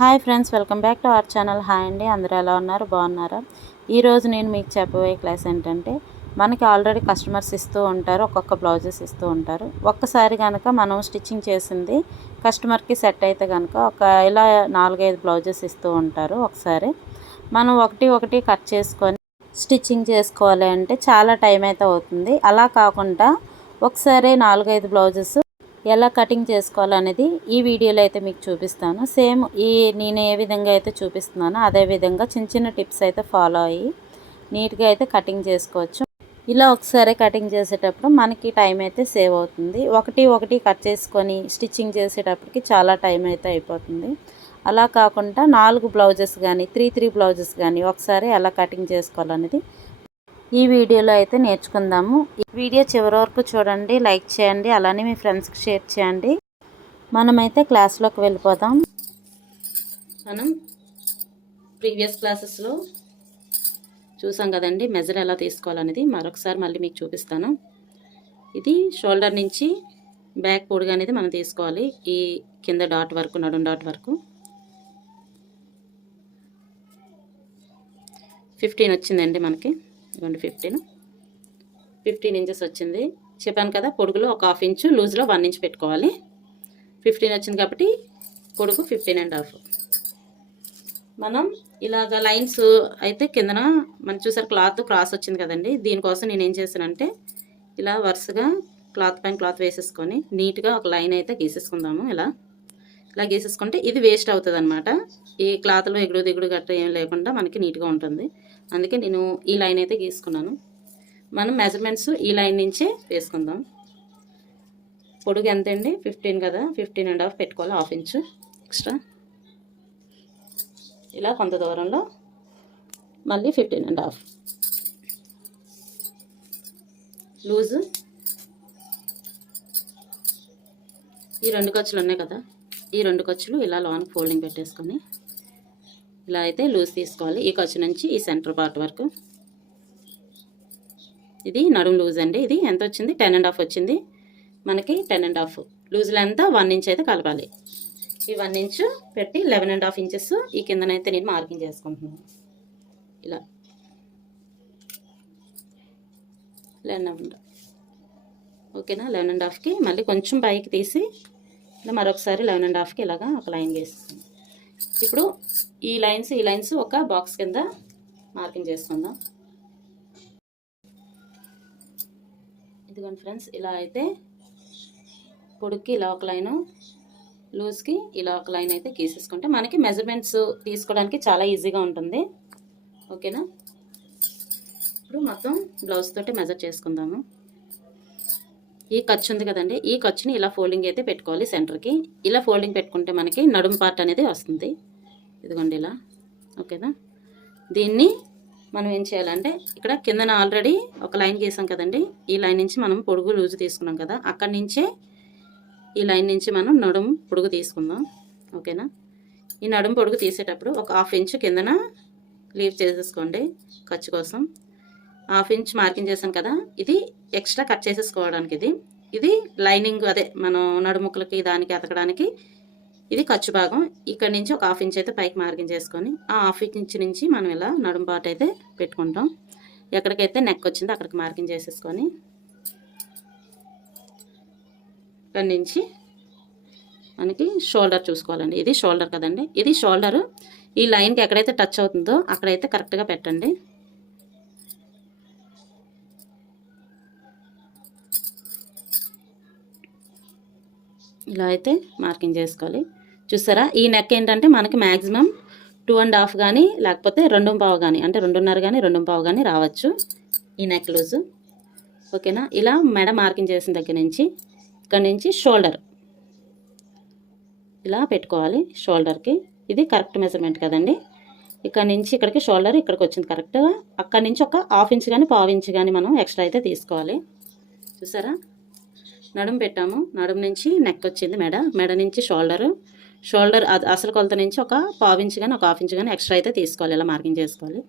Hi friends, welcome back to our channel. Hi అండి, అందరూ ఎలా ఉన్నారు? బాగున్నారా? ఈరోజు నేను మీకు చెప్పబోయే క్లాస్ ఏంటంటే, మనకి ఆల్రెడీ కస్టమర్స్ ఇస్తూ ఉంటారు, ఒక్కొక్క బ్లౌజెస్ ఇస్తూ ఉంటారు. ఒక్కసారి కనుక మనం స్టిచ్చింగ్ చేసింది కస్టమర్కి సెట్ అయితే కనుక ఇలా 4-5 బ్లౌజెస్ ఇస్తూ ఉంటారు. ఒకసారి మనం ఒకటి ఒకటి కట్ చేసుకొని స్టిచ్చింగ్ చేసుకోవాలి అంటే చాలా టైం అయితే అవుతుంది. అలా కాకుండా ఒకసారి 4-5 బ్లౌజెస్ ఎలా కటింగ్ చేసుకోవాలనేది ఈ వీడియోలో అయితే మీకు చూపిస్తాను. సేమ్ నేను ఏ విధంగా అయితే చూపిస్తున్నానో అదే విధంగా చిన్న చిన్న టిప్స్ అయితే ఫాలో అయ్యి నీట్గా అయితే కటింగ్ చేసుకోవచ్చు. ఇలా ఒకసారి కటింగ్ చేసేటప్పుడు మనకి టైం అయితే సేవ్ అవుతుంది. ఒకటి ఒకటి కట్ చేసుకొని స్టిచ్చింగ్ చేసేటప్పటికి చాలా టైం అయితే అయిపోతుంది. అలా కాకుండా 4 బ్లౌజెస్ కానీ 3 బ్లౌజెస్ కానీ ఒకసారి ఎలా కటింగ్ చేసుకోవాలనేది ఈ వీడియోలో అయితే నేర్చుకుందాము. ఈ వీడియో చివరి వరకు చూడండి, లైక్ చేయండి, అలానే మీ ఫ్రెండ్స్కి షేర్ చేయండి. మనమైతే క్లాస్లోకి వెళ్ళిపోదాం. మనం ప్రీవియస్ క్లాసెస్లో చూసాం కదండి మెజర్ ఎలా తీసుకోవాలనేది. మరొకసారి మళ్ళీ మీకు చూపిస్తాను. ఇది షోల్డర్ నుంచి బ్యాక్ పొడుగు అనేది మనం తీసుకోవాలి. ఈ కింద డాట్ వరకు, నడుం డాట్ వరకు 15 వచ్చిందండి మనకి. ఇవ్వండి 15 ఇంచెస్ వచ్చింది. చెప్పాను కదా, పొడుగులో ఒక 1/2 ఇంచు, లూజ్లో 1 ఇంచ్ పెట్టుకోవాలి. 15 వచ్చింది కాబట్టి పొడుగు 15.5. మనం ఇలాగ లైన్స్ అయితే కిందన మనం చూసారు క్లాత్ క్రాస్ వచ్చింది కదండి. దీనికోసం నేను ఏం చేశానంటే ఇలా వరుసగా క్లాత్ పైన క్లాత్ వేసేసుకొని నీట్గా ఒక లైన్ అయితే గీసేసుకుందాము. ఇలా గీసేసుకుంటే ఇది వేస్ట్ అవుతుంది అనమాట. ఈ క్లాత్లో ఎగుడు దిగుడు గట్రా ఏం లేకుండా మనకి నీట్గా ఉంటుంది. అందుకే నేను ఈ లైన్ అయితే గీసుకున్నాను. మనం మెజర్మెంట్స్ ఈ లైన్ నుంచే వేసుకుందాం. పొడుగు ఎంత అండి? 15 కదా, 15.5 పెట్టుకోవాలి. 1/2 ఇంచు ఎక్స్ట్రా. ఇలా కొంత దూరంలో మళ్ళీ 15.5 లూజు. ఈ 2 ఖర్చులు ఉన్నాయి కదా, ఈ 2 ఖర్చులు ఇలా లాంగ్ ఫోల్డింగ్ పెట్టేసుకొని ఇలా అయితే లూజ్ తీసుకోవాలి. ఈ ఖర్చు నుంచి ఈ సెంటర్ పార్ట్ వరకు. ఇది నడుం లూజ్ అండి. ఇది ఎంత వచ్చింది? 10.5 వచ్చింది మనకి. 10.5 లూజ్ లెంత్ 1 ఇంచ్ అయితే కలపాలి. ఈ 1 ఇంచ్ పెట్టి 11.5 ఇంచెస్ ఈ కిందనైతే నేను మార్కింగ్ చేసుకుంటున్నాను. ఇలా 11.5 ఓకేనా. 11.5కి మళ్ళీ కొంచెం పైకి తీసి ఇలా మరొకసారి 11.5కి ఇలాగా ఒక లైన్ వేస్తాను. ఇప్పుడు ఈ లైన్స్ ఒక బాక్స్ కింద మార్కింగ్ చేసుకుందాం. ఇదిగోండి ఫ్రెండ్స్, ఇలా అయితే పొడుక్కి ఇలా ఒక లైను, లూజ్కి ఇలా ఒక లైన్ అయితే గీసేసుకుంటే మనకి మెజర్మెంట్స్ తీసుకోవడానికి చాలా ఈజీగా ఉంటుంది. ఓకేనా. ఇప్పుడు మొత్తం బ్లౌజ్ తోటి మెజర్ చేసుకుందాము. ఈ ఖర్చు ఉంది కదండి, ఈ ఖర్చుని ఇలా ఫోల్డింగ్ అయితే పెట్టుకోవాలి సెంటర్కి. ఇలా ఫోల్డింగ్ పెట్టుకుంటే మనకి నడుము పార్ట్ అనేది వస్తుంది. ఇదిగోండి ఇలా. ఓకేనా. దీన్ని మనం ఏం చేయాలంటే ఇక్కడ కిందన ఆల్రెడీ ఒక లైన్ గీసాం కదండి. ఈ లైన్ నుంచి మనం పొడుగు లూజు తీసుకున్నాం కదా, అక్కడి నుంచే ఈ లైన్ నుంచి మనం నడుము పొడుగు తీసుకుందాం. ఓకేనా. ఈ నడుము పొడుగు తీసేటప్పుడు ఒక 1/2 ఇంచు కిందన లీవ్ చేసేసుకోండి ఖర్చు కోసం. 1/2 ఇంచ్ మార్కింగ్ చేసాం కదా, ఇది ఎక్స్ట్రా కట్ చేసేసుకోవడానికి. ఇది లైనింగ్, అదే మనం నడుముక్కలకి దానికి అతకడానికి ఇది ఖర్చు భాగం. ఇక్కడ నుంచి ఒక 1/2 ఇంచ్ అయితే పైకి మార్కింగ్ చేసుకొని ఆ 1/2 ఇంచ్ నుంచి మనం ఇలా నడుము పార్ట్ అయితే పెట్టుకుంటాం. ఎక్కడికైతే నెక్ వచ్చిందో అక్కడికి మార్కింగ్ చేసేసుకొని ఇక్కడ నుంచి మనకి షోల్డర్ చూసుకోవాలండి. ఇది షోల్డర్ కదండి, ఇది షోల్డరు. ఈ లైన్కి ఎక్కడైతే టచ్ అవుతుందో అక్కడైతే కరెక్ట్గా పెట్టండి. ఇలా అయితే మార్కింగ్ చేసుకోవాలి. చూసారా, ఈ నెక్ ఏంటంటే మనకి మ్యాక్సిమం 2.5 కానీ లేకపోతే 2.5 కానీ, అంటే 2.5 కానీ 2.5 కానీ రావచ్చు ఈ నెక్ లూజు. ఓకేనా. ఇలా మెడ మార్కింగ్ చేసిన దగ్గర నుంచి ఇక్కడ నుంచి షోల్డర్ ఇలా పెట్టుకోవాలి. షోల్డర్కి ఇది కరెక్ట్ మెజర్మెంట్ కదండి. ఇక్కడ నుంచి ఇక్కడికి షోల్డర్ ఇక్కడికి వచ్చింది కరెక్ట్గా. అక్కడి నుంచి ఒక 1/2 ఇంచ్ కానీ 1/4 ఇంచ్ కానీ మనం ఎక్స్ట్రా అయితే తీసుకోవాలి. చూసారా, నడుము పెట్టాము, నడుము నుంచి నెక్ వచ్చింది, మెడ నుంచి షోల్డర్ అసలు కొలత నుంచి ఒక 1/4 ఇంచ్ కానీ ఒక 1/2 ఇంచ్ కానీ ఎక్స్ట్రా అయితే తీసుకోవాలి. ఇలా మార్కింగ్ చేసుకోవాలి.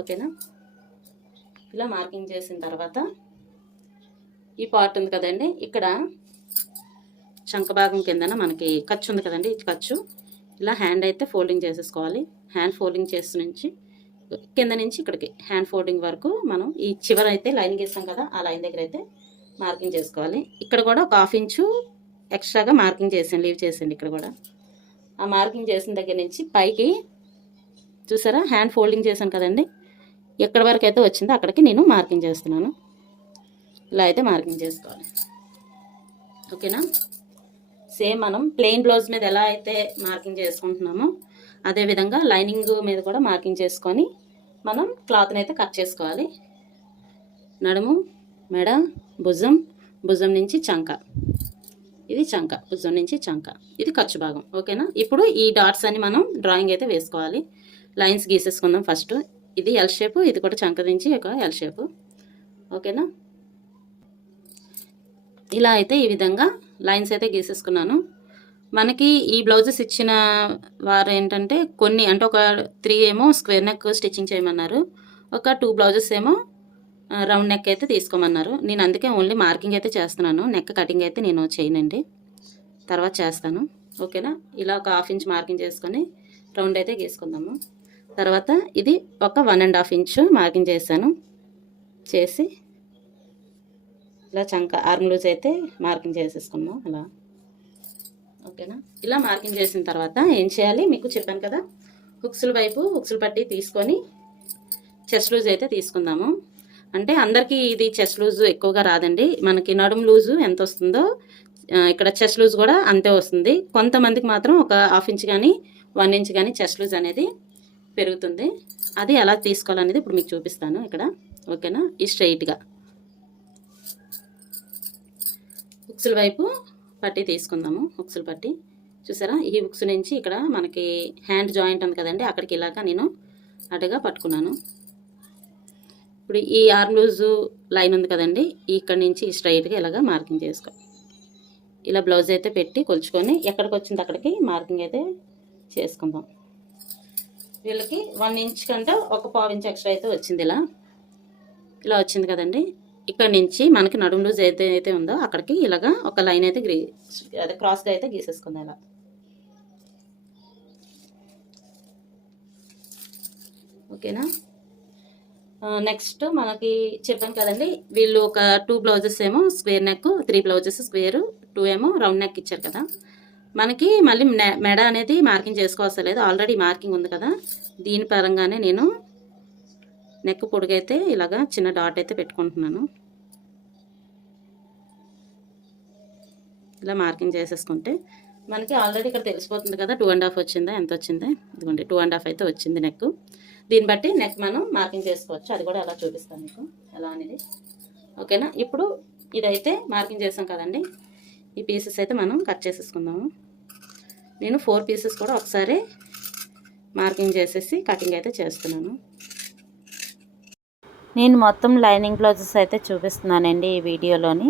ఓకేనా. ఇలా మార్కింగ్ చేసిన తర్వాత ఈ పార్ట్ ఉంది కదండి, ఇక్కడ చంక భాగం కిందన మనకి ఖర్చు ఉంది కదండి, ఖర్చు ఇలా హ్యాండ్ అయితే ఫోల్డింగ్ చేసేసుకోవాలి. హ్యాండ్ ఫోల్డింగ్ చేసి నుంచి కింద నుంచి ఇక్కడికి హ్యాండ్ ఫోల్డింగ్ వరకు మనం ఈ చివర అయితే లైనింగ్ వేస్తాం కదా, ఆ లైన్ దగ్గర అయితే మార్కింగ్ చేసుకోవాలి. ఇక్కడ కూడా ఒక 1/2 ఇంచు ఎక్స్ట్రాగా మార్కింగ్ చేసాను, లీవ్ చేసాను. ఇక్కడ కూడా ఆ మార్కింగ్ చేసిన దగ్గర నుంచి పైకి చూసారా హ్యాండ్ ఫోల్డింగ్ చేశాను కదండి, ఎక్కడి వరకు అయితే వచ్చిందో అక్కడికి నేను మార్కింగ్ చేస్తున్నాను. ఇలా అయితే మార్కింగ్ చేసుకోవాలి. ఓకేనా? సేమ్ మనం ప్లెయిన్ బ్లౌజ్ మీద ఎలా అయితే మార్కింగ్ చేసుకుంటున్నామో అదేవిధంగా లైనింగ్ మీద కూడా మార్కింగ్ చేసుకొని మనం క్లాత్ని అయితే కట్ చేసుకోవాలి. నడుము, మెడ, భుజం, భుజం నుంచి చంక, ఇది చంక, భుజం నుంచి చంక, ఇది ఖర్చు భాగం. ఓకేనా? ఇప్పుడు ఈ డాట్స్ అని మనం డ్రాయింగ్ అయితే వేసుకోవాలి. లైన్స్ గీసేసుకుందాం ఫస్ట్. ఇది ఎల్ షేపు, ఇది కూడా చంక నుంచి ఒక ఎల్ షేపు. ఓకేనా? ఇలా అయితే ఈ విధంగా లైన్స్ అయితే గీసేసుకున్నాను. మనకి ఈ బ్లౌజెస్ ఇచ్చిన వారు ఏంటంటే కొన్ని అంటే ఒక 3 ఏమో స్క్వేర్ నెక్ స్టిచ్చింగ్ చేయమన్నారు, ఒక 2 బ్లౌజెస్ ఏమో రౌండ్ నెక్ అయితే తీసుకోమన్నారు. నేను అందుకే ఓన్లీ మార్కింగ్ అయితే చేస్తున్నాను, నెక్ కటింగ్ అయితే నేను చేయనండి, తర్వాత చేస్తాను. ఓకేనా? ఇలా ఒక 1/2 ఇంచ్ మార్కింగ్ చేసుకొని రౌండ్ అయితే గీసుకుందాము. తర్వాత ఇది ఒక 1.5 ఇంచు మార్కింగ్ చేశాను. చేసి ఇలా చంక ఆర్మ్ లూజ్ అయితే మార్కింగ్ చేసేసుకున్నాం అలా. ఓకేనా? ఇలా మార్కింగ్ చేసిన తర్వాత ఏం చేయాలి మీకు చెప్పాను కదా, హుక్స్ల వైపు హుక్స్లు పట్టి తీసుకొని చెస్ట్ లూజ్ అయితే తీసుకుందాము. అంటే అందరికీ ఇది చెస్ట్ లూజ్ ఎక్కువగా రాదండి, మనకి నడుము లూజు ఎంత వస్తుందో ఇక్కడ చెస్ట్ లూజ్ కూడా అంతే వస్తుంది. కొంతమందికి మాత్రం ఒక 1/2 ఇంచ్ కానీ 1 ఇంచ్ కానీ చెస్ట్ లూజ్ అనేది పెరుగుతుంది. అది ఎలా తీసుకోవాలనేది ఇప్పుడు మీకు చూపిస్తాను ఇక్కడ. ఓకేనా? ఈ స్ట్రైట్గా హుక్స్ల వైపు పట్టి తీసుకుందాము. హుక్స్లు పట్టి చూసారా, ఈ హుక్స్ నుంచి ఇక్కడ మనకి హ్యాండ్ జాయింట్ ఉంది కదండి, అక్కడికి ఇలాగా నేను అటుగా పట్టుకున్నాను. ఇప్పుడు ఈ ఆర్మ్ లూజు లైన్ ఉంది కదండి, ఇక్కడ నుంచి స్ట్రైట్గా ఇలాగా మార్కింగ్ చేసుకో. ఇలా బ్లౌజ్ అయితే పెట్టి కొలుచుకొని ఎక్కడికి వచ్చింది అక్కడికి మార్కింగ్ అయితే చేసుకుందాం. వీళ్ళకి 1 ఇంచ్ కంటే ఒక 1/2 ఇంచ్ ఎక్స్ట్రా అయితే వచ్చింది. ఇలా వచ్చింది కదండి, ఇక్కడ నుంచి మనకి నడుము లూజ్ ఏదైతే ఉందో అక్కడికి ఇలాగా ఒక లైన్ అయితే అదే క్రాస్గా అయితే గీసేసుకుందాం ఇలా. ఓకేనా? నెక్స్ట్ మనకి చెప్పాను కదండి, వీళ్ళు ఒక 2 బ్లౌజెస్ ఏమో స్క్వేర్ నెక్, 3 బ్లౌజెస్ స్క్వేర్, 2 ఏమో రౌండ్ నెక్ ఇచ్చారు కదా. మనకి మళ్ళీ మెడ అనేది మార్కింగ్ చేసుకోవాల్సిన లేదు, ఆల్రెడీ మార్కింగ్ ఉంది కదా. దీని పరంగానే నేను నెక్ పొడుగైతే ఇలాగా చిన్న డాట్ అయితే పెట్టుకుంటున్నాను. ఇలా మార్కింగ్ చేసేసుకుంటే మనకి ఆల్రెడీ ఇక్కడ తెలిసిపోతుంది కదా 2.5 వచ్చిందా ఎంత వచ్చిందా. ఇదిగోండి 2.5 అయితే వచ్చింది నెక్. దీన్ని బట్టి నెక్ మనం మార్కింగ్ చేసుకోవచ్చు, అది కూడా అలా చూపిస్తాను మీకు ఎలా అనేది. ఓకేనా? ఇప్పుడు ఇదైతే మార్కింగ్ చేసాం కదండి, ఈ పీసెస్ అయితే మనం కట్ చేసేసుకుందాము. నేను 4 పీసెస్ కూడా ఒకసారి మార్కింగ్ చేసేసి కటింగ్ అయితే చేస్తున్నాను. నేను మొత్తం లైనింగ్ బ్లౌజెస్ అయితే చూపిస్తున్నానండి ఈ వీడియోలోని.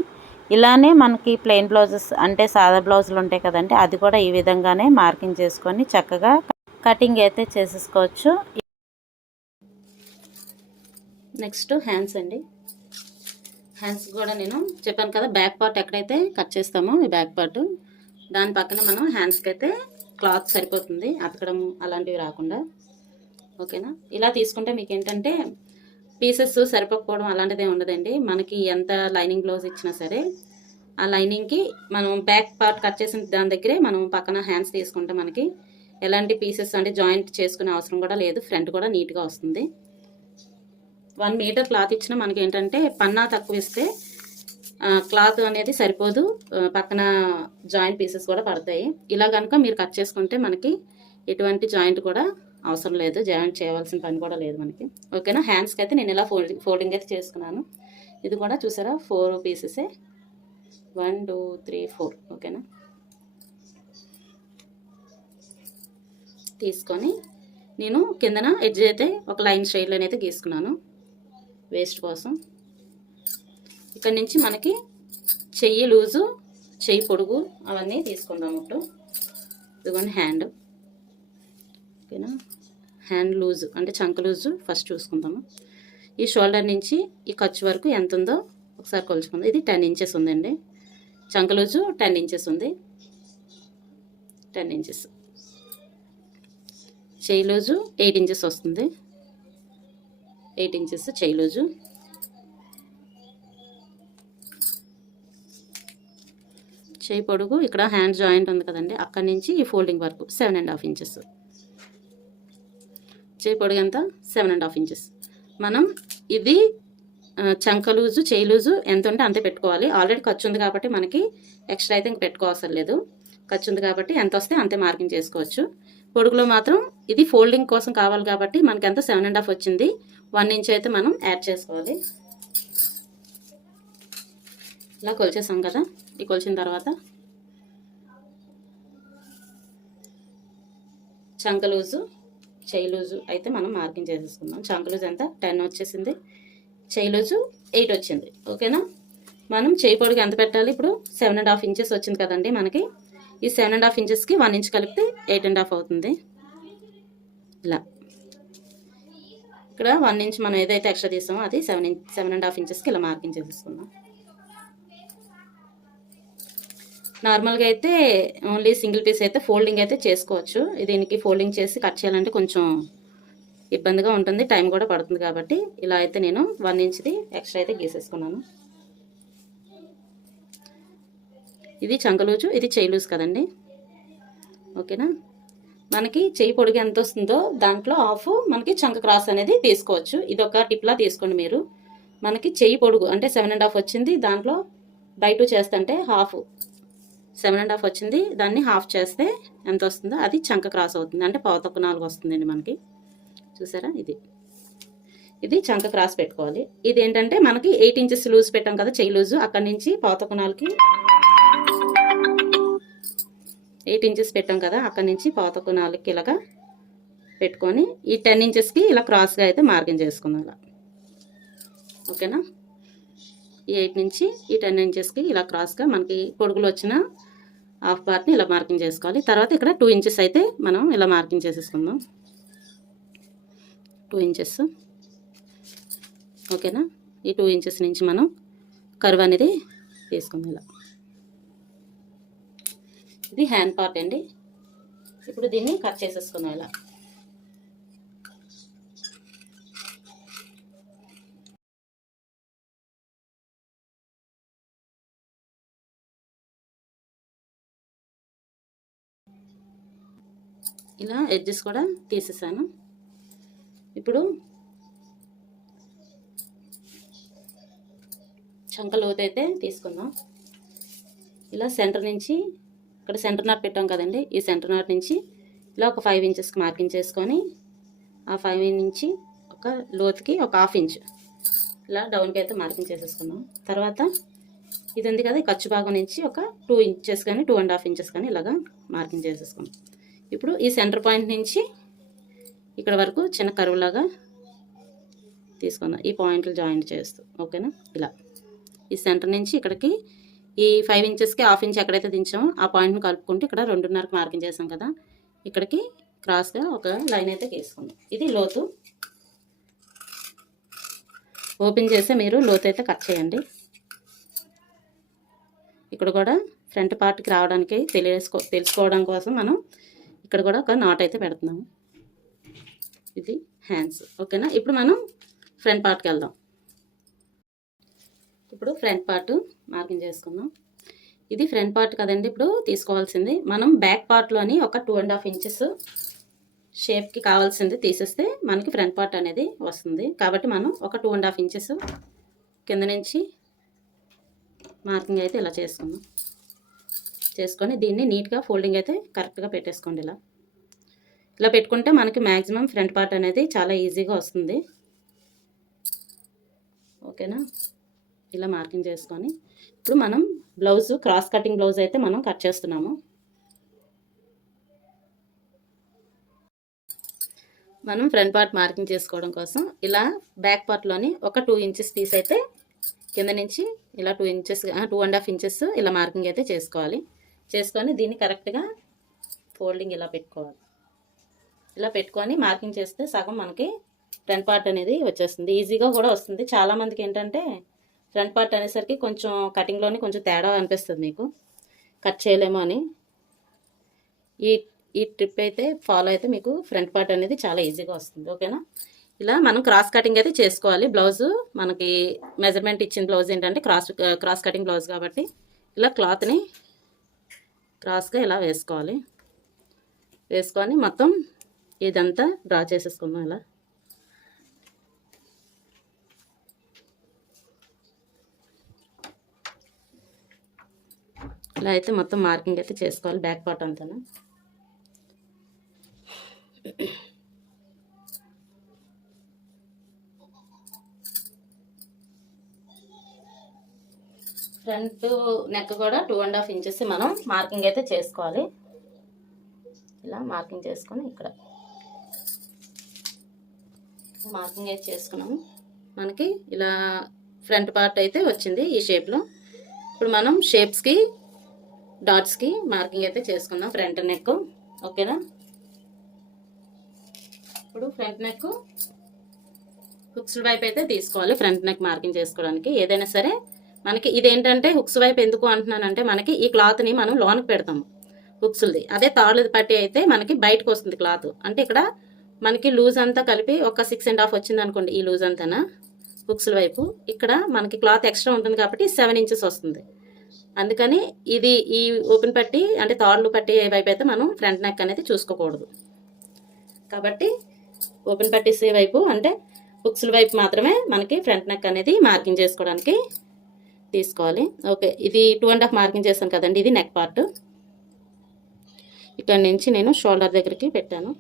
ఇలానే మనకి ప్లెయిన్ బ్లౌజెస్ అంటే సాదా బ్లౌజులు ఉంటాయి కదండి, అది కూడా ఈ విధంగానే మార్కింగ్ చేసుకొని చక్కగా కటింగ్ అయితే చేసేసుకోవచ్చు. నెక్స్ట్ హ్యాండ్స్ అండి. హ్యాండ్స్ కూడా నేను చెప్పాను కదా, బ్యాక్ పార్ట్ ఎక్కడైతే కట్ చేస్తామో ఈ బ్యాక్ పార్ట్ దాని పక్కన మనం హ్యాండ్స్కి అయితే క్లాత్ సరిపోతుంది, అతకడం అలాంటివి రాకుండా. ఓకేనా? ఇలా తీసుకుంటే మీకు ఏంటంటే పీసెస్ సరిపోకపోవడం అలాంటిదే ఉండదండి. మనకి ఎంత లైనింగ్ బ్లౌజ్ ఇచ్చినా సరే ఆ లైనింగ్కి మనం బ్యాక్ పార్ట్ కట్ చేసిన దాని దగ్గరే మనం పక్కన హ్యాండ్స్ తీసుకుంటే మనకి ఎలాంటి పీసెస్ అంటే జాయింట్ చేసుకునే అవసరం కూడా లేదు, ఫ్రంట్ కూడా నీట్గా వస్తుంది. 1 మీటర్ క్లాత్ ఇచ్చినా మనకి ఏంటంటే పన్నా తక్కువ ఇస్తే క్లాత్ అనేది సరిపోదు, పక్కన జాయింట్ పీసెస్ కూడా పడతాయి. ఇలా కనుక మీరు కట్ చేసుకుంటే మనకి ఎటువంటి జాయింట్ కూడా అవసరం లేదు, జాయింట్ చేయవలసిన పని కూడా లేదు మనకి. ఓకేనా? హ్యాండ్స్కి అయితే నేను ఇలా ఫోల్డింగ్ అయితే చేసుకున్నాను. ఇది కూడా చూసారా 4 పీసెసే, 1 2 3 4. ఓకేనా? తీసుకొని నేను కిందన ఎడ్జ్ అయితే ఒక లైన్ స్ట్రైట్ లైన్ అయితే గీసుకున్నాను వేస్ట్ కోసం. ఇక్కడ నుంచి మనకి చెయ్యి లూజు, చెయ్యి పొడుగు అవన్నీ తీసుకుందాము. ఇప్పుడు ఇదిగోండి హ్యాండ్. ఓకేనా? హ్యాండ్ లూజు అంటే చంక లూజు ఫస్ట్ చూసుకుందాము. ఈ షోల్డర్ నుంచి ఈ ఖర్చు వరకు ఎంత ఉందో ఒకసారి కొలుచుకుందాం. ఇది 10 ఇంచెస్ ఉందండి, చంక లూజు 10 ఇంచెస్ ఉంది, 10 ఇంచెస్. చేయి లూజు 8 ఇంచెస్ వస్తుంది. 8 ఇంచెస్ చేయి లూజు. చేయి పొడుగు ఇక్కడ హ్యాండ్ జాయింట్ ఉంది కదండి, అక్కడి నుంచి ఈ ఫోల్డింగ్ వరకు 7.5 ఇంచెస్. చేయి పొడుగు ఎంత? 7.5 ఇంచెస్. మనం ఇది చంక లూజు చేయి లూజు ఎంత ఉంటే అంతే పెట్టుకోవాలి. ఆల్రెడీ ఖర్చు ఉంది కాబట్టి మనకి ఎక్స్ట్రా అయితే ఇంక పెట్టుకోవసరం లేదు. ఖర్చు ఉంది కాబట్టి ఎంత వస్తే అంతే మార్కింగ్ చేసుకోవచ్చు. పొడుగులో మాత్రం ఇది ఫోల్డింగ్ కోసం కావాలి కాబట్టి మనకి ఎంత 7.5 వచ్చింది. 1 ఇంచ్ అయితే మనం యాడ్ చేసుకోవాలి. ఇలా కొలిచేసాం కదా. ఈ కొలిచిన తర్వాత చంక లూజు చేయి లూజు అయితే మనం మార్కింగ్ చేసేసుకుందాం. చంక లూజు ఎంత? 10 వచ్చేసింది. చేయి లూజు 8 వచ్చింది. ఓకేనా. మనం చేయి పొడుగు ఎంత పెట్టాలి? ఇప్పుడు 7.5 ఇంచెస్ వచ్చింది కదండి మనకి. ఈ 7.5 ఇంచెస్కి 1 ఇంచ్ కలిపితే 8.5 అవుతుంది. ఇలా ఇక్కడ 1 ఇంచ్ మనం ఏదైతే ఎక్స్ట్రా తీసామో అది 7.5 ఇంచెస్కి ఇలా మార్కింగ్ చేసేసుకుందాం. నార్మల్గా అయితే ఓన్లీ సింగిల్ పీస్ అయితే ఫోల్డింగ్ అయితే చేసుకోవచ్చు. దీనికి ఫోల్డింగ్ చేసి కట్ చేయాలంటే కొంచెం ఇబ్బందిగా ఉంటుంది, టైం కూడా పడుతుంది. కాబట్టి ఇలా అయితే నేను 1 ఇంచ్ది ఎక్స్ట్రా అయితే గీసేసుకున్నాను. ఇది చంక లూజు, ఇది చేయి లూజు కదండి. ఓకేనా. మనకి చేయి పొడుగు ఎంత వస్తుందో దాంట్లో హాఫ్ మనకి చంక క్రాస్ అనేది తీసుకోవచ్చు. ఇది ఒక టిప్లా తీసుకోండి మీరు. మనకి చేయి పొడుగు అంటే 7.5 వచ్చింది, దాంట్లో బై 2 చేస్తుంటే హాఫ్ 7.5 వచ్చింది, దాన్ని హాఫ్ చేస్తే ఎంత వస్తుందో అది చంక క్రాస్ అవుతుంది. అంటే 4.25 వస్తుందండి మనకి. చూసారా. ఇది చంక క్రాస్ పెట్టుకోవాలి. ఇది ఏంటంటే మనకి 8 ఇంచెస్ లూజ్ పెట్టాం కదా చేయి లూజు, అక్కడి నుంచి 4.25కి 8 ఇంచెస్ పెట్టాం కదా, అక్కడి నుంచి 4.25కి ఇలాగా పెట్టుకొని ఈ 10 ఇంచెస్కి ఇలా క్రాస్గా అయితే మార్కింగ్ చేసుకుందాం ఇలా. ఓకేనా. ఈ 8 నుంచి ఈ 10 ఇంచెస్కి ఇలా క్రాస్గా మనకి పొడుగులు వచ్చిన హాఫ్ పార్ట్ని ఇలా మార్కింగ్ చేసుకోవాలి. తర్వాత ఇక్కడ 2 ఇంచెస్ అయితే మనం ఇలా మార్కింగ్ చేసేసుకుందాం. 2 ఇంచెస్. ఓకేనా. ఈ 2 ఇంచెస్ నుంచి మనం కర్వ్ అనేది తీసుకుందాం ఇలా. ఇది హ్యాండ్ పార్ట్ అండి. ఇప్పుడు దీన్ని కట్ చేసేసుకుందాం ఇలా. ఇలా ఎడ్జెస్ కూడా తీసేసాను. ఇప్పుడు చంక లోతు అయితే తీసుకుందాం. ఇలా సెంటర్ నుంచి ఇక్కడ సెంటర్ నాట్ పెట్టాం కదండి, ఈ సెంటర్ నాట్ నుంచి ఇలా ఒక 5 ఇంచెస్కి మార్కింగ్ చేసుకొని ఆ 5 నుంచి ఒక లోతుకి ఒక హాఫ్ ఇంచ్ ఇలా డౌన్కి అయితే మార్కింగ్ చేసేసుకుందాం. తర్వాత ఇది ఉంది కదా, ఖర్చు భాగం నుంచి ఒక 2 ఇంచెస్ కానీ 2.5 ఇంచెస్ కానీ ఇలాగా మార్కింగ్ చేసేసుకుందాం. ఇప్పుడు ఈ సెంటర్ పాయింట్ నుంచి ఇక్కడ వరకు చిన్న కర్వ్ లాగా తీసుకుందాం, ఈ పాయింట్లు జాయింట్ చేస్తూ. ఓకేనా. ఇలా ఈ సెంటర్ నుంచి ఇక్కడికి ఈ 5 ఇంచెస్కి హాఫ్ ఇంచ్ ఎక్కడైతే దించామో ఆ పాయింట్ని కలుపుకుంటూ ఇక్కడ 2.5కి మార్కింగ్ చేసాం కదా, ఇక్కడికి క్రాస్గా ఒక లైన్ అయితే గీసుకుందాం. ఇది లోతు. ఓపెన్ చేస్తే మీరు లోతు అయితే కట్ చేయండి. ఇక్కడ కూడా ఫ్రంట్ పార్ట్కి రావడానికి తెలుసుకోవడం కోసం మనం ఇక్కడ కూడా ఒక నాట్ అయితే పెడుతున్నాము. ఇది హ్యాండ్స్. ఓకేనా. ఇప్పుడు మనం ఫ్రంట్ పార్ట్కి వెళ్దాం. ఇప్పుడు ఫ్రంట్ పార్ట్ మార్కింగ్ చేసుకుందాం. ఇది ఫ్రంట్ పార్ట్ కదండి ఇప్పుడు తీసుకోవాల్సింది. మనం బ్యాక్ పార్ట్లోని ఒక 2.5 ఇంచెస్ షేప్కి కావాల్సింది తీసేస్తే మనకి ఫ్రంట్ పార్ట్ అనేది వస్తుంది. కాబట్టి మనం ఒక 2.5 ఇంచెస్ కింద నుంచి మార్కింగ్ అయితే ఇలా చేసుకుందాం. చేసుకొని దీన్ని నీట్గా ఫోల్డింగ్ అయితే కరెక్ట్గా పెట్టేసుకోండి. ఇలా పెట్టుకుంటే మనకి మ్యాక్సిమం ఫ్రంట్ పార్ట్ అనేది చాలా ఈజీగా వస్తుంది. ఓకేనా. ఇలా మార్కింగ్ చేసుకొని ఇప్పుడు మనం బ్లౌజ్ క్రాస్ కటింగ్ బ్లౌజ్ అయితే మనం కట్ చేస్తున్నాము. మనం ఫ్రంట్ పార్ట్ మార్కింగ్ చేసుకోవడం కోసం ఇలా బ్యాక్ పార్ట్లోని ఒక 2 ఇంచెస్ పీస్ అయితే కింద నుంచి ఇలా 2 ఇంచెస్ 2.5 ఇంచెస్ ఇలా మార్కింగ్ అయితే చేసుకోవాలి. చేసుకొని దీన్ని కరెక్ట్గా ఫోల్డింగ్ ఇలా పెట్టుకోవాలి. ఇలా పెట్టుకొని మార్కింగ్ చేస్తే సగం మనకి ఫ్రంట్ పార్ట్ అనేది వచ్చేస్తుంది. ఈజీగా కూడా వస్తుంది. చాలామందికి ఏంటంటే ఫ్రంట్ పార్ట్ అనేసరికి కొంచెం కటింగ్లోని కొంచెం తేడా అనిపిస్తుంది, మీకు కట్ చేయలేమో అని. ఈ ఈ ట్రిప్ అయితే ఫాలో అయితే మీకు ఫ్రంట్ పార్ట్ అనేది చాలా ఈజీగా వస్తుంది. ఓకేనా? ఇలా మనం క్రాస్ కటింగ్ అయితే చేసుకోవాలి. బ్లౌజు మనకి మెజర్మెంట్ ఇచ్చిన బ్లౌజ్ ఏంటంటే క్రాస్ కటింగ్ బ్లౌజ్ కాబట్టి ఇలా క్లాత్ని క్రాస్గా ఇలా వేసుకోవాలి. వేసుకొని మొత్తం ఇదంతా డ్రా చేసేసుకుందాం. ఇలా అయితే మొత్తం మార్కింగ్ అయితే చేసుకోవాలి బ్యాక్ పార్ట్ అంతా. ఫ్రంట్ నెక్ కూడా 2.5 ఇంచెస్ మనం మార్కింగ్ అయితే చేసుకోవాలి. ఇలా మార్కింగ్ చేసుకొని ఇక్కడ మార్కింగ్ అయితే చేసుకున్నాము. మనకి ఇలా ఫ్రంట్ పార్ట్ అయితే వచ్చింది ఈ షేప్లో. ఇప్పుడు మనం షేప్స్కి డాట్స్కి మార్కింగ్ అయితే చేసుకుందాం ఫ్రంట్ నెక్. ఓకేనా? ఇప్పుడు ఫ్రంట్ నెక్ హుక్స్ వైపు అయితే తీసుకోవాలి ఫ్రంట్ నెక్ మార్కింగ్ చేసుకోవడానికి. ఏదైనా సరే మనకి ఇదేంటంటే హుక్స్ వైపు ఎందుకు అంటున్నానంటే మనకి ఈ క్లాత్ని మనం లోనకి పెడతాము హుక్స్ది. అదే తాళ్ళది పట్టి అయితే మనకి బయటకు వస్తుంది క్లాత్. అంటే ఇక్కడ మనకి లూజ్ అంతా కలిపి ఒక 6.5 వచ్చింది అనుకోండి. ఈ లూజ్ అంతానా హుక్స్ల వైపు ఇక్కడ మనకి క్లాత్ ఎక్స్ట్రా ఉంటుంది కాబట్టి 7 ఇంచెస్ వస్తుంది. అందుకని ఇది ఈ ఓపెన్ పట్టి అంటే తాళ్ళు పట్టి వైపు అయితే మనం ఫ్రంట్ నెక్ అనేది చూసుకోకూడదు. కాబట్టి ఓపెన్ పట్టీసే వైపు అంటే హుక్స్ల వైపు మాత్రమే మనకి ఫ్రంట్ నెక్ అనేది మార్కింగ్ చేసుకోవడానికి తీసుకోవాలి. ఓకే, ఇది 2.5 మార్కింగ్ చేశాను కదండి. ఇది నెక్ పార్ట్. ఇక్కడ నుంచి నేను షోల్డర్ దగ్గరికి పెట్టాను.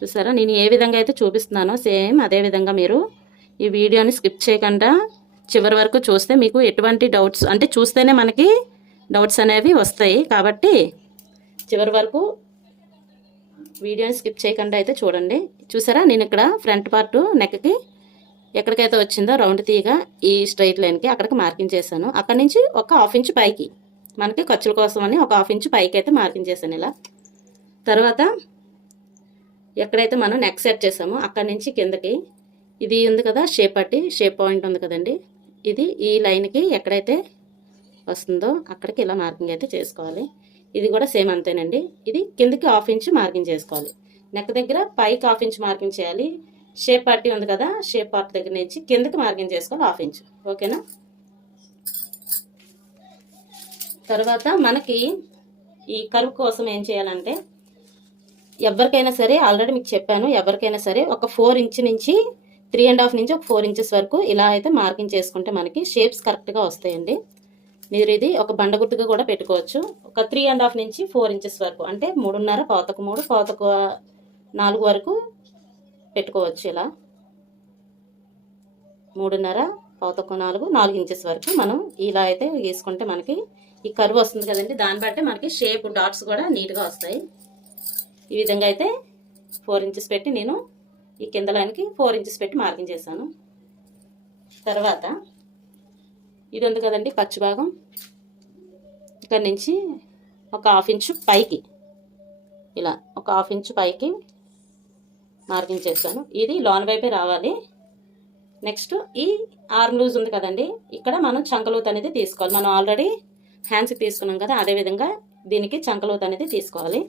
చూసారా నేను ఏ విధంగా అయితే చూపిస్తున్నానో సేమ్ అదే విధంగా మీరు ఈ వీడియోని స్కిప్ చేయకుండా చివరి వరకు చూస్తే మీకు ఎటువంటి డౌట్స్ అంటే చూస్తేనే మనకి డౌట్స్ అనేవి వస్తాయి. కాబట్టి చివరి వరకు వీడియోని స్కిప్ చేయకుండా అయితే చూడండి. చూసారా నేను ఇక్కడ ఫ్రంట్ పార్ట్ నెక్కి ఎక్కడికైతే వచ్చిందో రౌండ్ తీయగా ఈ స్ట్రైట్ లైన్కి అక్కడికి మార్కింగ్ చేశాను. అక్కడి నుంచి ఒక 1/2 ఇంచ్ పైకి మనకి ఖర్చుల కోసం అని ఒక 1/2 ఇంచ్ పైకి అయితే మార్కింగ్ చేశాను ఇలా. తర్వాత ఎక్కడైతే మనం నెక్ సెట్ చేసామో అక్కడి నుంచి కిందకి ఇది ఉంది కదా షేప్ పట్టి షేప్ పాయింట్ ఉంది కదండి. ఇది ఈ లైన్కి ఎక్కడైతే వస్తుందో అక్కడికి ఇలా మార్కింగ్ అయితే చేసుకోవాలి. ఇది కూడా సేమ్ అంతేనండి. ఇది కిందకి 1/2 ఇంచ్ మార్కింగ్ చేసుకోవాలి. నెక్ దగ్గర పైకి 1/2 ఇంచ్ మార్కింగ్ చేయాలి. షేప్ పట్టి ఉంది కదా షేప్ పార్ట్ దగ్గర నుంచి కిందకి మార్కింగ్ చేసుకోవాలి 1/2 ఇంచ్. ఓకేనా? తర్వాత మనకి ఈ కర్వ్ కోసం ఏం చేయాలంటే ఎవరికైనా సరే ఆల్రెడీ మీకు చెప్పాను, ఎవరికైనా సరే ఒక 4 ఇంచ్ నుంచి 3.5 నుంచి ఒక 4 ఇంచెస్ వరకు ఇలా అయితే మార్కింగ్ చేసుకుంటే మనకి షేప్స్ కరెక్ట్గా వస్తాయండి. మీరు ఇది ఒక బండగుట్టుగా కూడా పెట్టుకోవచ్చు. ఒక 3.5 నుంచి 4 ఇంచెస్ వరకు అంటే 3.5 పాతకు 3 పాతకు 4 వరకు పెట్టుకోవచ్చు. ఇలా 3.5 పాతకు 4 ఇంచెస్ వరకు మనం ఇలా అయితే గీసుకుంటే మనకి ఈ కర్వ్ వస్తుంది కదండి. దాన్ని బట్టి మనకి షేప్ డాట్స్ కూడా నీట్గా వస్తాయి. ఈ విధంగా అయితే 4 ఇంచెస్ పెట్టి నేను ఈ కింద లైన్కి 4 ఇంచెస్ పెట్టి మార్కింగ్ చేశాను. తర్వాత ఇది ఉంది కదండి ఖర్చు భాగం, ఇక్కడ నుంచి ఒక 1/2 ఇంచు పైకి ఇలా ఒక 1/2 ఇంచు పైకి మార్కింగ్ చేశాను. ఇది లోన్ వైపే రావాలి. నెక్స్ట్ ఈ ఆర్మ్ లూజ్ ఉంది కదండి, ఇక్కడ మనం చంకలూత్ అనేది తీసుకోవాలి. మనం ఆల్రెడీ హ్యాండ్స్కి తీసుకున్నాం కదా, అదేవిధంగా దీనికి చంకలూత్ అనేది తీసుకోవాలి.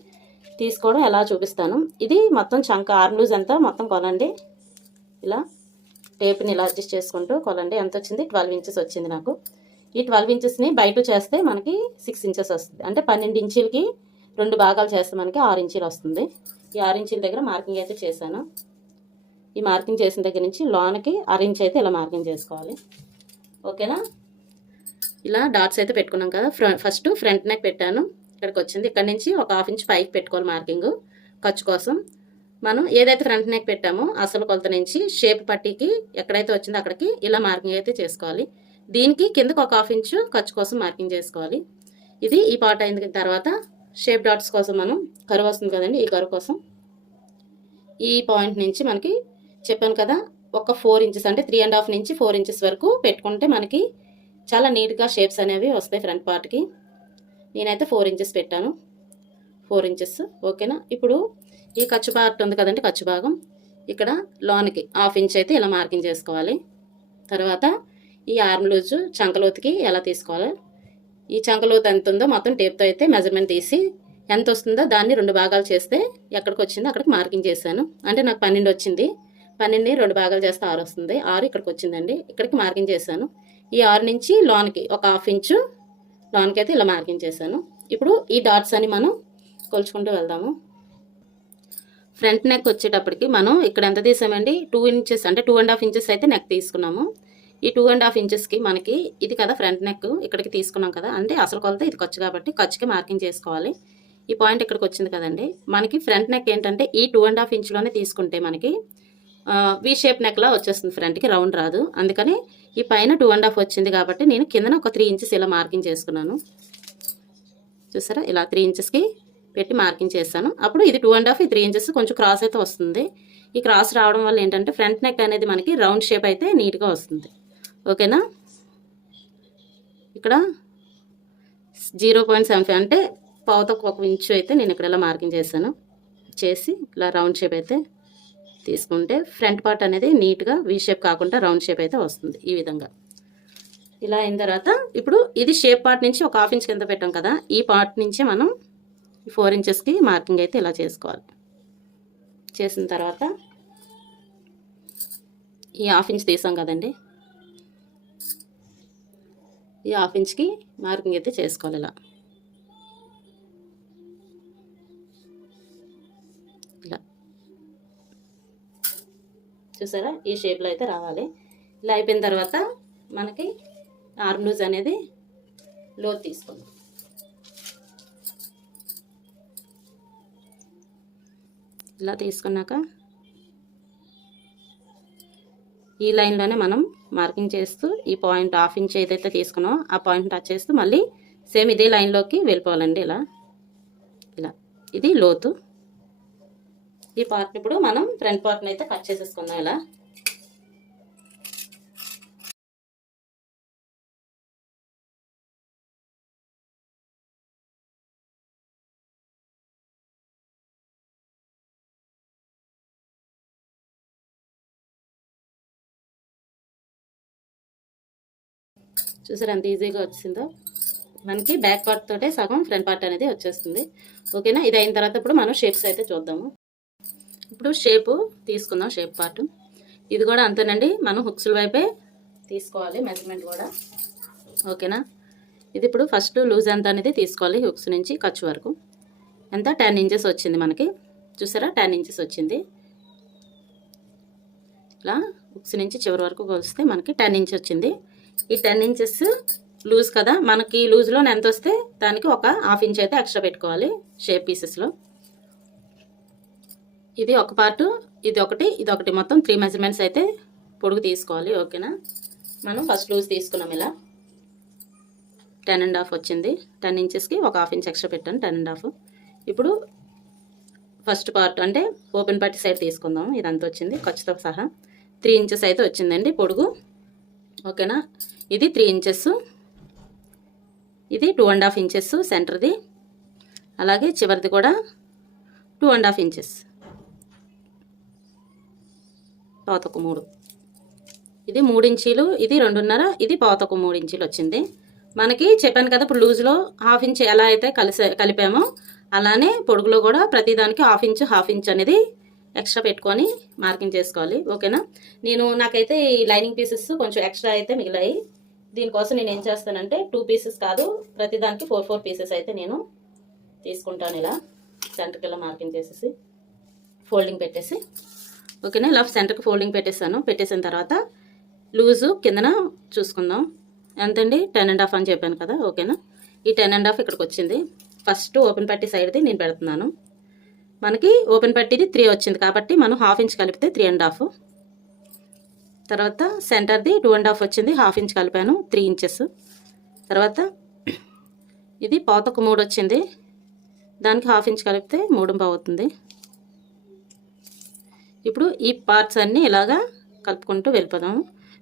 తీసుకోవడం ఎలా చూపిస్తాను. ఇది మొత్తం చంక ఆర్మ్ లూజ్ అంతా మొత్తం కొలండి. ఇలా టేప్ని ఇలా అడ్జస్ట్ చేసుకుంటూ కొలండి. ఎంత వచ్చింది? 12 ఇంచెస్ వచ్చింది నాకు. ఈ 12 ఇంచెస్ని బయట చేస్తే మనకి 6 ఇంచెస్ వస్తుంది. అంటే 12 ఇంచీలకి 2 భాగాలు చేస్తే మనకి 6 ఇంచీలు వస్తుంది. ఈ 6 ఇంచీల దగ్గర మార్కింగ్ అయితే చేశాను. ఈ మార్కింగ్ చేసిన దగ్గర నుంచి లోనకి 1/2 ఇంచ్ అయితే ఇలా మార్కింగ్ చేసుకోవాలి. ఓకేనా? ఇలా డాట్స్ అయితే పెట్టుకున్నాం కదా. ఫస్ట్ ఫ్రంట్ నెక్ పెట్టాను, ఇక్కడికి వచ్చింది. ఇక్కడ నుంచి ఒక 1/2 ఇంచ్ పైకి పెట్టుకోవాలి మార్కింగ్ ఖర్చు కోసం. మనం ఏదైతే ఫ్రంట్ నెక్ పెట్టామో అసలు కొలత నుంచి షేప్ పట్టీకి ఎక్కడైతే వచ్చిందో అక్కడికి ఇలా మార్కింగ్ అయితే చేసుకోవాలి. దీనికి కిందకు ఒక 1/2 ఇంచు ఖర్చు కోసం మార్కింగ్ చేసుకోవాలి. ఇది ఈ పార్ట్ అయిన తర్వాత షేప్ డాట్స్ కోసం మనం కరువు వస్తుంది కదండి, ఈ కరువు కోసం ఈ పాయింట్ నుంచి మనకి చెప్పాను కదా ఒక 4 ఇంచెస్ అంటే 3.5 నుంచి 4 ఇంచెస్ వరకు పెట్టుకుంటే మనకి చాలా నీట్గా షేప్స్ అనేవి వస్తాయి ఫ్రంట్ పార్ట్కి. నేనైతే 4 ఇంచెస్ పెట్టాను, 4 ఇంచెస్. ఓకేనా? ఇప్పుడు ఈ ఖర్చు పార్ట్ ఉంది కదండి, ఖర్చు భాగం ఇక్కడ లోనికి 1/2 ఇంచ్ అయితే ఇలా మార్కింగ్ చేసుకోవాలి. తర్వాత ఈ ఆర్మ్ లూజు చంకలోతుకి ఎలా తీసుకోవాలి, ఈ చంకలోతు ఎంత ఉందో మొత్తం టేప్తో అయితే మెజర్మెంట్ తీసి ఎంత వస్తుందో దాన్ని 2 భాగాలు చేస్తే ఎక్కడికి వచ్చిందో అక్కడికి మార్కింగ్ చేశాను. అంటే నాకు 12 వచ్చింది. 12ని 2 భాగాలు చేస్తే 6 వస్తుంది. 6 ఇక్కడికి వచ్చిందండి. ఇక్కడికి మార్కింగ్ చేశాను. ఈ 6 నుంచి లోనికి ఒక హాఫ్ ఇంచు లోనికి అయితే ఇలా మార్కింగ్ చేశాను. ఇప్పుడు ఈ డాట్స్ అని మనం కొలుచుకుంటూ వెళ్దాము. ఫ్రంట్ నెక్ వచ్చేటప్పటికి మనం ఇక్కడ ఎంత తీసామండి, 2 ఇంచెస్ అంటే 2.5 ఇంచెస్ అయితే నెక్ తీసుకున్నాము. ఈ 2.5 ఇంచెస్కి మనకి ఇది కదా ఫ్రంట్ నెక్, ఇక్కడికి తీసుకున్నాం కదా, అంటే అసలు కొలత ఇది ఖర్చు కాబట్టి ఖర్చుకి మార్కింగ్ చేసుకోవాలి. ఈ పాయింట్ ఇక్కడికి వచ్చింది కదండి. మనకి ఫ్రంట్ నెక్ ఏంటంటే ఈ 2.5 ఇంచులోనే తీసుకుంటే మనకి వి షేప్ నెక్లా వచ్చేస్తుంది, ఫ్రంట్కి రౌండ్ రాదు. అందుకని ఈ పైన 2.5 వచ్చింది కాబట్టి నేను కిందన ఒక 3 ఇంచెస్ ఇలా మార్కింగ్ చేసుకున్నాను. చూసారా, ఇలా 3 ఇంచెస్కి పెట్టి మార్కింగ్ చేశాను. అప్పుడు ఇది 2.5, 3 ఇంచెస్ కొంచెం క్రాస్ అయితే వస్తుంది. ఈ క్రాస్ రావడం వల్ల ఏంటంటే ఫ్రంట్ నెక్ అనేది మనకి రౌండ్ షేప్ అయితే నీట్గా వస్తుంది. ఓకేనా. ఇక్కడ 0.75 అంటే పావుతకు 1 ఇంచు అయితే నేను ఇక్కడ ఇలా మార్కింగ్ చేశాను. చేసి ఇలా రౌండ్ షేప్ అయితే తీసుకుంటే ఫ్రంట్ పార్ట్ అనేది నీట్గా వీ షేప్ కాకుండా రౌండ్ షేప్ అయితే వస్తుంది. ఈ విధంగా ఇలా అయిన తర్వాత ఇప్పుడు ఇది షేప్ పార్ట్ నుంచి ఒక హాఫ్ ఇంచ్ కింద పెట్టాం కదా, ఈ పార్ట్ నుంచి మనం 4 ఇంచెస్కి మార్కింగ్ అయితే ఇలా చేసుకోవాలి. చేసిన తర్వాత ఈ హాఫ్ ఇంచ్ తీసాం కదండి, ఈ హాఫ్ ఇంచ్కి మార్కింగ్ అయితే చేసుకోవాలి. ఇలా ఇలా చూసారా, ఈ షేప్లో అయితే రావాలి. ఇలా అయిపోయిన తర్వాత మనకి ఆర్మ్ లూజ్ అనేది లోతు తీసుకుందాం. ఇలా తీసుకున్నాక ఈ లైన్లోనే మనం మార్కింగ్ చేస్తూ ఈ పాయింట్ హాఫ్ ఇంచ్ ఏదైతే తీసుకున్నామో ఆ పాయింట్ టచ్ చేస్తూ మళ్ళీ సేమ్ ఇదే లైన్లోకి వెళ్ళిపోవాలండి. ఇలా ఇలా ఇది లోతు. ఈ పార్ట్ని ఇప్పుడు మనం ఫ్రంట్ పార్ట్ని అయితే కట్ చేసేసుకుందాం. ఇలా చూసారు ఎంత ఈజీగా వచ్చిందో. మనకి బ్యాక్ పార్ట్ తోటే సగం ఫ్రంట్ పార్ట్ అనేది వచ్చేస్తుంది. ఓకేనా. ఇది అయిన తర్వాత ఇప్పుడు మనం షేప్స్ అయితే చూద్దాము. ఇప్పుడు షేపు తీసుకుందాం. షేప్ పార్ట్ ఇది కూడా అంతేనండి, మనం హుక్స్ల వైపే తీసుకోవాలి మెజర్మెంట్ కూడా. ఓకేనా. ఇది ఇప్పుడు ఫస్ట్ లూజ్ ఎంత అనేది తీసుకోవాలి. హుక్స్ నుంచి ఖర్చు వరకు ఎంత 10 ఇంచెస్ వచ్చింది మనకి. చూసారా 10 ఇంచెస్ వచ్చింది. ఇలా హుక్స్ నుంచి చివరి వరకు కొలిస్తే మనకి 10 ఇంచెస్ వచ్చింది. ఈ 10 ఇంచెస్ లూజ్ కదా, మనకి లూజ్లో ఎంత వస్తే దానికి ఒక హాఫ్ ఇంచ్ అయితే ఎక్స్ట్రా పెట్టుకోవాలి షేప్ పీసెస్లో. ఇది ఒక పార్టు, ఇది ఒకటి మొత్తం 3 మెజర్మెంట్స్ అయితే పొడుగు తీసుకోవాలి. ఓకేనా. మనం ఫస్ట్ లూజ్ తీసుకున్నాం. ఇలా 10.5 వచ్చింది. 10 ఇంచెస్కి ఒక హాఫ్ ఇంచ్ ఎక్స్ట్రా పెట్టాను, 10.5. ఇప్పుడు ఫస్ట్ పార్ట్ అంటే ఓపెన్ పట్టి సైడ్ తీసుకుందాం. ఇదంతా వచ్చింది ఖర్చుతో సహా 3 ఇంచెస్ అయితే వచ్చిందండి పొడుగు. ఓకేనా. ఇది 3 ఇంచెస్, ఇది 2.5 ఇంచెస్ సెంటర్ది, అలాగే చివరిది కూడా 2.5 ఇంచెస్, పావుతకు 3. ఇది 3 ఇంచీలు, ఇది 2.5, ఇది పావుతకు 3 ఇంచీలు వచ్చింది మనకి. చెప్పాను కదా ఇప్పుడు లూజ్లో హాఫ్ ఇంచ్ ఎలా అయితే కలిపామో అలానే పొడుగులో కూడా ప్రతిదానికి హాఫ్ ఇంచ్ అనేది ఎక్స్ట్రా పెట్టుకొని మార్కింగ్ చేసుకోవాలి. ఓకేనా. నాకైతే ఈ లైనింగ్ పీసెస్ కొంచెం ఎక్స్ట్రా అయితే మిగిలాయి. దీనికోసం నేను ఏం చేస్తానంటే 2 పీసెస్ కాదు, ప్రతిదానికి 4 పీసెస్ అయితే నేను తీసుకుంటాను. ఇలా సెంటర్కి ఇలా మార్కింగ్ చేసేసి ఫోల్డింగ్ పెట్టేసి. ఓకేనా. ఇలా సెంటర్కి ఫోల్డింగ్ పెట్టేసాను. పెట్టేసిన తర్వాత లూజు కిందన చూసుకుందాం. ఎంతండి, 10.5 అని చెప్పాను కదా. ఓకేనా. ఈ 10.5 ఇక్కడికి వచ్చింది. ఫస్ట్ ఓపెన్ పట్టి సైడ్ది నేను పెడుతున్నాను. మనకి ఓపెన్ పట్టిది 3 వచ్చింది కాబట్టి మనం హాఫ్ ఇంచ్ కలిపితే 3.5. తర్వాత సెంటర్ది 2.5 వచ్చింది, హాఫ్ ఇంచ్ కలిపాను 3 ఇంచెస్. తర్వాత ఇది పావుతకు 3 వచ్చింది, దానికి హాఫ్ ఇంచ్ కలిపితే 3.5 అవుతుంది. ఇప్పుడు ఈ పార్ట్స్ అన్నీ ఇలాగా కలుపుకుంటూ వెళ్ళిపోదాం.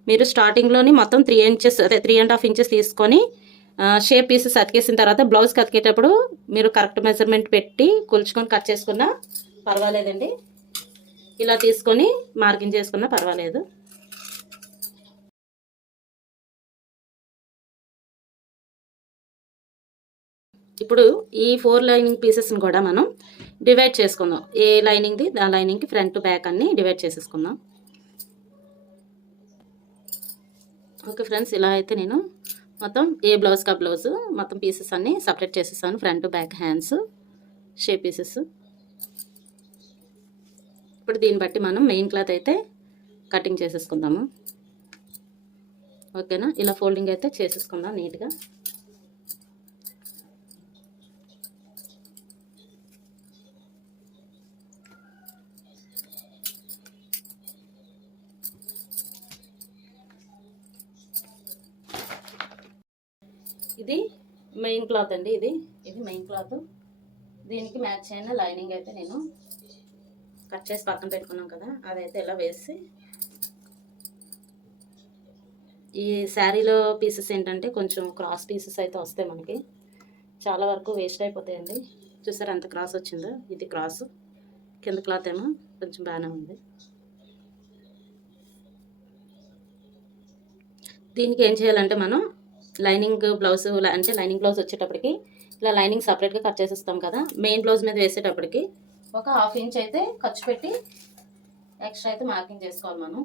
మీరు స్టార్టింగ్లోని మొత్తం 3 ఇంచెస్ అదే 3.5 ఇంచెస్ తీసుకొని షేప్ పీసెస్ అతికేసిన తర్వాత బ్లౌజ్కి అతికేటప్పుడు మీరు కరెక్ట్ మెజర్మెంట్ పెట్టి కొలుచుకొని కట్ చేసుకున్నా పర్వాలేదండి. ఇలా తీసుకొని మార్కింగ్ చేసుకున్నా పర్వాలేదు. ఇప్పుడు ఈ 4 లైనింగ్ పీసెస్ని కూడా మనం డివైడ్ చేసుకుందాం. ఏ లైనింగ్ది ఆ లైనింగ్కి ఫ్రంట్ బ్యాక్ అన్ని డివైడ్ చేసేసుకుందాం. ఓకే ఫ్రెండ్స్, ఇలా అయితే నేను మొత్తం ఏ బ్లౌజ్ కా బ్లౌజ్ మొత్తం పీసెస్ అన్నీ సపరేట్ చేసేసాను. Front back hands shape pieces. ఇప్పుడు దీన్ని బట్టి మనం మెయిన్ క్లాత్ అయితే కటింగ్ చేసేసుకుందాము. ఓకేనా, ఇలా ఫోల్డింగ్ అయితే చేసేసుకుందాం నీట్గా. ఇది మెయిన్ క్లాత్ అండి, ఇది మెయిన్ క్లాత్. దీనికి మ్యాచ్ అయిన లైనింగ్ అయితే నేను కట్ చేసి పక్కన పెట్టుకున్నాం కదా, అదైతే ఇలా వేసి ఈ శారీలో పీసెస్ ఏంటంటే కొంచెం క్రాస్ పీసెస్ అయితే వస్తాయి మనకి, చాలా వరకు వేస్ట్ అయిపోతాయండి. చూసారా ఎంత క్రాస్ వచ్చిందో, ఇది క్రాస్, కింద క్లాత్ ఏమో కొంచెం బాగానే ఉంది. దీనికి ఏం చేయాలంటే మనం లైనింగ్ బ్లౌజ్ అంటే లైనింగ్ బ్లౌజ్ వచ్చేటప్పటికి ఇలా లైనింగ్ సపరేట్గా కట్ చేసేస్తాం కదా, మెయిన్ బ్లౌజ్ మీద వేసేటప్పటికి ఒక 1/2 ఇంచ్ అయితే ఖర్చు పెట్టి ఎక్స్ట్రా అయితే మార్కింగ్ చేసుకోవాలి మనం.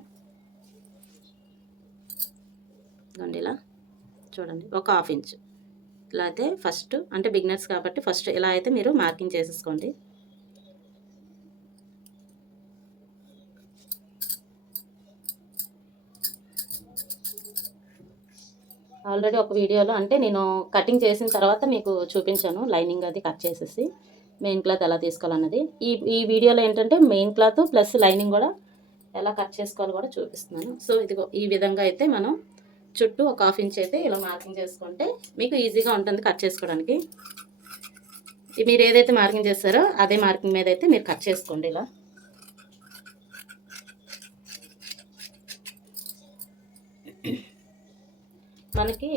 ఇదిగోండి ఇలా చూడండి, ఒక 1/2 ఇంచ్ ఇలా అయితే ఫస్ట్, అంటే బిగినర్స్ కాబట్టి ఫస్ట్ ఇలా అయితే మీరు మార్కింగ్ చేసేసుకోండి. ఆల్రెడీ ఒక వీడియోలో అంటే నేను కటింగ్ చేసిన తర్వాత మీకు చూపించాను లైనింగ్ అది కట్ చేసేసి మెయిన్ క్లాత్ ఎలా తీసుకోవాలన్నది. ఈ వీడియోలో ఏంటంటే మెయిన్ క్లాత్ ప్లస్ లైనింగ్ కూడా ఎలా కట్ చేసుకోవాలో కూడా చూపిస్తున్నాను. సో ఇదిగో ఈ విధంగా అయితే మనం చుట్టూ ఒక 1/2 ఇంచ్ అయితే ఇలా మార్కింగ్ చేసుకుంటే మీకు ఈజీగా ఉంటుంది కట్ చేసుకోవడానికి. మీరు ఏదైతే మార్కింగ్ చేస్తారో అదే మార్కింగ్ మీద అయితే మీరు కట్ చేసుకోండి. ఇలా మనకి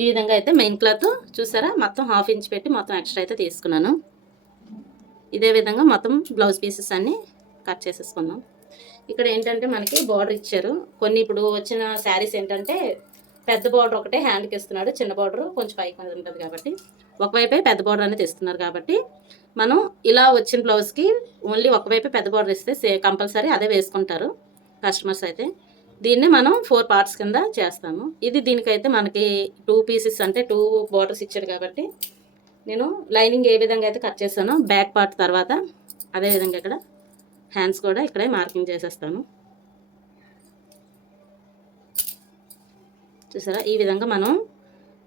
ఈ విధంగా అయితే మెయిన్ క్లాత్ చూసారా మొత్తం 1/2 ఇంచ్ పెట్టి మొత్తం ఎక్స్ట్రా అయితే తీసుకున్నాను. ఇదే విధంగా మొత్తం బ్లౌజ్ పీసెస్ అన్నీ కట్ చేసేసుకుందాం. ఇక్కడ ఏంటంటే మనకి బార్డర్ ఇచ్చారు కొన్ని, ఇప్పుడు వచ్చిన శారీస్ ఏంటంటే పెద్ద బార్డర్ ఒకటే హ్యాండ్కి ఇస్తున్నాడు, చిన్న బార్డర్ కొంచెం పైకి ఉంటుంది కాబట్టి ఒకవైపే పెద్ద బార్డర్ అనేది ఇస్తున్నారు. కాబట్టి మనం ఇలా వచ్చిన బ్లౌజ్కి ఓన్లీ ఒకవైపే పెద్ద బార్డర్ ఇస్తే కంపల్సరీ అదే వేసుకుంటారు కస్టమర్స్ అయితే. దీన్నే మనం 4 పార్ట్స్ కింద చేస్తాము. ఇది దీనికైతే మనకి 2 పీసెస్ అంటే 2 బార్డర్స్ ఇచ్చాడు కాబట్టి నేను లైనింగ్ ఏ విధంగా అయితే కట్ చేస్తానో బ్యాక్ పార్ట్ తర్వాత అదే విధంగా ఇక్కడ హ్యాండ్స్ కూడా ఇక్కడే మార్కింగ్ చేసేస్తాను. చూసారా ఈ విధంగా మనం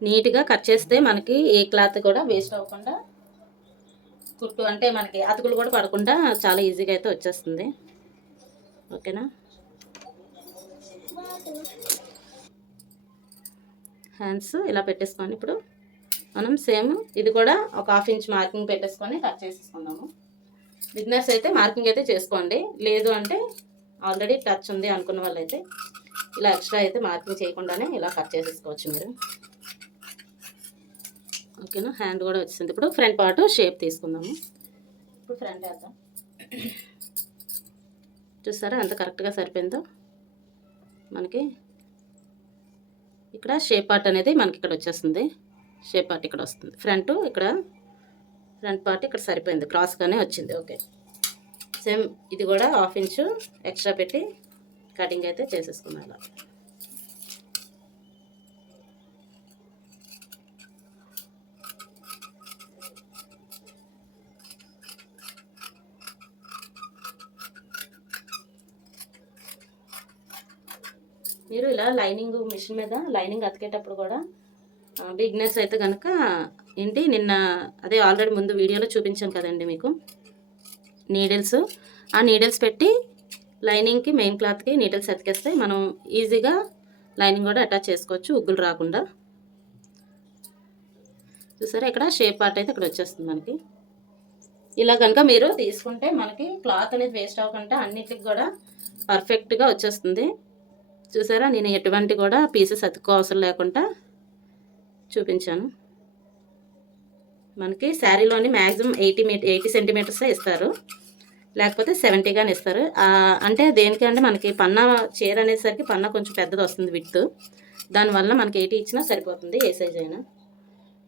నీట్గా కట్ చేస్తే మనకి ఏ క్లాత్ కూడా వేస్ట్ అవ్వకుండా, కుట్టు అంటే మనకి అతుకులు కూడా పడకుండా చాలా ఈజీగా అయితే వచ్చేస్తుంది. ఓకేనా, హ్యాండ్స్ ఇలా పెట్టేసుకొని ఇప్పుడు మనం సేమ్ ఇది కూడా ఒక 1/2 ఇంచ్ మార్కింగ్ పెట్టేసుకొని కట్ చేసేసుకుందాము. బిగినర్స్ అయితే మార్కింగ్ అయితే చేసుకోండి, లేదు అంటే ఆల్రెడీ టచ్ ఉంది అనుకున్న వాళ్ళైతే ఇలా ఎక్స్ట్రా అయితే మార్కింగ్ చేయకుండానే ఇలా కట్ చేసేసుకోవచ్చు మీరు. ఓకేనా, హ్యాండ్ కూడా వచ్చింది. ఇప్పుడు ఫ్రంట్ పార్ట్ షేప్ తీసుకుందాము. ఇప్పుడు ఫ్రంట్ వేద్దాం. చూసారా ఎంత కరెక్ట్గా సరిపోయిందో. మనకి ఇక్కడ షేప్ పార్ట్ అనేది మనకి ఇక్కడ వచ్చేస్తుంది, షేప్ పార్ట్ ఇక్కడ వస్తుంది, ఫ్రంట్ ఇక్కడ ఫ్రంట్ పార్ట్ ఇక్కడ సరిపోయింది, క్రాస్గానే వచ్చింది. ఓకే, సేమ్ ఇది కూడా 1/2 ఇంచ్ ఎక్స్ట్రా పెట్టి కటింగ్ అయితే చేసేసుకున్నాను. మీరు ఇలా లైనింగ్ మిషన్ మీద లైనింగ్ అతికేటప్పుడు కూడా బిగినర్స్ అయితే కనుక ఏంటి నిన్న అదే ఆల్రెడీ ముందు వీడియోలో చూపించాను కదండి మీకు నీడిల్స్, ఆ నీడిల్స్ పెట్టి లైనింగ్కి మెయిన్ క్లాత్కి నీడిల్స్ అతికేస్తే మనం ఈజీగా లైనింగ్ కూడా అటాచ్ చేసుకోవచ్చు ఉగ్గులు రాకుండా. చూసారా ఇక్కడ షేప్ పార్ట్ అయితే ఇక్కడ వచ్చేస్తుంది మనకి. ఇలా కనుక మీరు తీసుకుంటే మనకి క్లాత్ అనేది వేస్ట్ అవ్వకుండా అన్నిటికి కూడా పర్ఫెక్ట్గా వచ్చేస్తుంది. చూసారా నేను ఎటువంటి కూడా పీసెస్ అతుక్కో అవసరం లేకుండా చూపించాను. మనకి శారీలోని మ్యాక్సిమం 80 సెంటీమీటర్సే ఇస్తారు, లేకపోతే 70 గానే ఇస్తారు. అంటే దేనికి అంటే మనకి పన్నా చీర అనేసరికి పన్నా కొంచెం పెద్దది వస్తుంది విడ్త్, దానివల్ల మనకి 80 ఇచ్చినా సరిపోతుంది, ఏ సైజ్ అయినా.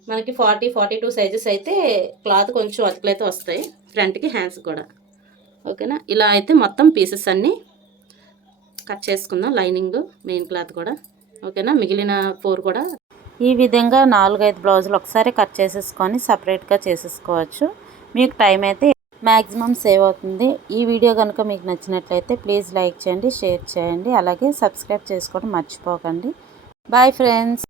మనకి 40-42 సైజెస్ అయితే క్లాత్ కొంచెం అతుకులైతే వస్తాయి, ఫ్రంట్కి హ్యాండ్స్ కూడా. ఓకేనా, ఇలా అయితే మొత్తం పీసెస్ అన్నీ కట్ చేసుకుందాం, లైనింగ్ మెయిన్ క్లాత్ కూడా. ఓకేనా, మిగిలిన 4 కూడా ఈ విధంగా 4-5 బ్లౌజులు ఒకసారి కట్ చేసేసుకొని సపరేట్గా చేసేసుకోవచ్చు. మీకు టైం అయితే మ్యాక్సిమం సేవ్ అవుతుంది. ఈ వీడియో కనుక మీకు నచ్చినట్లయితే ప్లీజ్ లైక్ చేయండి, షేర్ చేయండి, అలాగే సబ్స్క్రైబ్ చేసుకోవడం మర్చిపోకండి. Bye friends.